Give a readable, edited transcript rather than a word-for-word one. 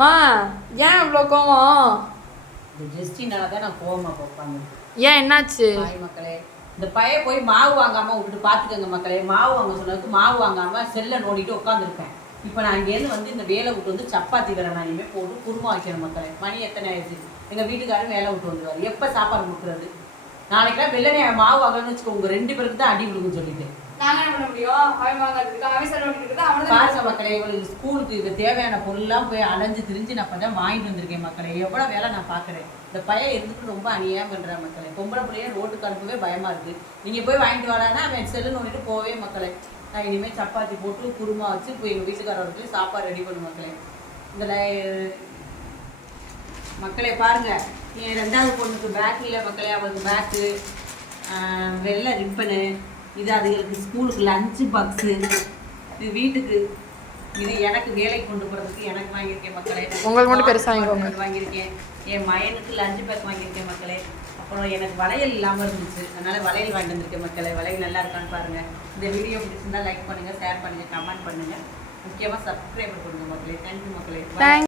மா ஏன் இவ்வளோ கோவம்? இந்த ஜெஸ்டினால தான் நான் கோவமா போப்பாங்க. ஏன் என்னாச்சு? தாய் மக்களே, இந்த பைய போய் மாவு வாங்காம விட்டுட்டு பார்த்துக்கோங்க மக்களே. மாவு வாங்க சொன்னதுக்கு மாவு வாங்காம செல்லை நோண்டிட்டு உட்காந்துருப்பேன். இப்போ நான் இங்கேருந்து வந்து இந்த வேலை விட்டு வந்து சப்பாத்தி வேலை நான் இனிமேல் போட்டு குருமா வைக்கணும் மக்களே. மணி எத்தனை ஆயிடுச்சு? எங்கள் வீட்டுக்காரரும் வேலை விட்டு வந்துடுவார். எப்போ சாப்பாடு கொடுக்குறது? நாளைக்கெல்லாம் வெள்ளனை மாவு வாங்கணும்னு வச்சுக்கோ, உங்கள் 2 பேருக்கு தான் அடி விழுகுன்னு சொல்லிட்டு பாருங்க மக்களே. இவளுக்கு ஸ்கூலுக்கு இது தேவையான பொருள்லாம் போய் அலைஞ்சு திரிஞ்சு நான் பண்ண வாங்கிட்டு வந்திருக்கேன் மக்களே. எவ்வளோ வேலை நான் பார்க்குறேன். இந்த பையன் இருந்துட்டு ரொம்ப அநியாயம் பண்ணுறேன் மக்களே. பொம்பளை பிள்ளைய ரோட்டுக்கு அனுப்பவே பயமாக இருக்குது. நீங்கள் போய் வாங்கிட்டு வரானா அவன் செல்லு நோண்டிட்டு போவே மக்களே. நான் இனிமேல் சப்பாத்தி போட்டு குருமா வச்சு இப்போ எங்கள் வீட்டுக்காரருக்கு சாப்பாடு ரெடி பண்ணும் மக்களே. இதில் மக்களே பாருங்கள், என் 2வது பொண்ணுக்கு பேக்கில் மக்களே, அவளுக்கு பேக்கு, வெள்ளை ரிப்பனு, இது அதுகளுக்கு ஸ்கூலுக்கு லஞ்சு பாக்ஸு, இது வீட்டுக்கு, இது எனக்கு வேலைக்கு கொண்டு போகிறதுக்கு எனக்கு வாங்கியிருக்கேன் மக்களே. உங்களுக்கு மட்டும் பெருசாக வாங்கியிருக்கேன். என் மயனுக்கு லஞ்சு பேக் வாங்கியிருக்கேன் மக்களே. அப்புறம் எனக்கு வளையல் இல்லாமல் இருந்துச்சு, அதனால் வளையல் வாங்கிட்டு வந்திருக்கேன் மக்களே. வளையல் நல்லா இருக்கான்னு பாருங்கள். இந்த வீடியோ பிடிச்சிருந்தால் லைக் பண்ணுங்கள், ஷேர் பண்ணுங்கள், கமெண்ட் பண்ணுங்கள், முக்கியமாக சப்ஸ்கிரைபர் பண்ணுங்கள் மக்களே. தேங்க்யூ மக்களே.